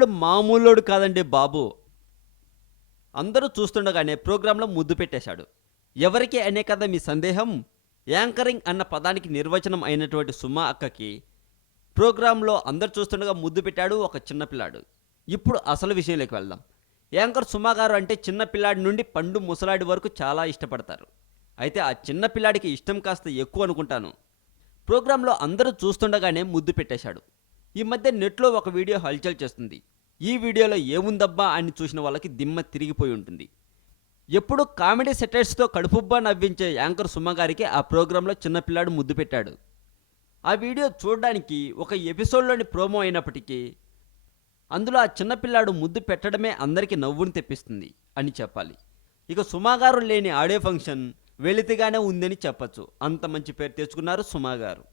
అల్లుడు మామూలోడు కాదండి బాబు. అందరూ చూస్తుండగానే ప్రోగ్రాంలో ముద్దు పెట్టేశాడు. ఎవరికి అనే కదా మీ సందేహం? యాంకరింగ్ అన్న పదానికి నిర్వచనం అయినటువంటి సుమా అక్కకి ప్రోగ్రాంలో అందరు చూస్తుండగా ముద్దు పెట్టాడు ఒక చిన్నపిల్లాడు. ఇప్పుడు అసలు విషయంలోకి వెళ్దాం. యాంకర్ సుమా గారు అంటే చిన్న పిల్లాడి నుండి పండు ముసలాడి వరకు చాలా ఇష్టపడతారు. అయితే ఆ చిన్న పిల్లాడికి ఇష్టం కాస్త ఎక్కువ అనుకుంటాను. ప్రోగ్రాంలో అందరూ చూస్తుండగానే ముద్దు పెట్టేశాడు. ఈ మధ్య నెట్లో ఒక వీడియో హల్చల్ చేస్తుంది. ఈ వీడియోలో ఏముందబ్బా అని చూసిన వాళ్ళకి దిమ్మ తిరిగిపోయి ఉంటుంది. ఎప్పుడు కామెడీ సెటైర్స్తో కడుపుబ్బా నవ్వించే యాంకర్ సుమ గారికి ఆ ప్రోగ్రాంలో చిన్నపిల్లాడు ముద్దు పెట్టాడు. ఆ వీడియో చూడడానికి ఒక ఎపిసోడ్లోని ప్రోమో అయినప్పటికీ అందులో ఆ చిన్నపిల్లాడు ముద్దు పెట్టడమే అందరికీ నవ్వుని తెప్పిస్తుంది అని చెప్పాలి. ఇక సుమాగారు లేని ఆడియో ఫంక్షన్ వెలితిగానే ఉందని చెప్పచ్చు. అంత మంచి పేరు తెచ్చుకున్నారు సుమా గారు.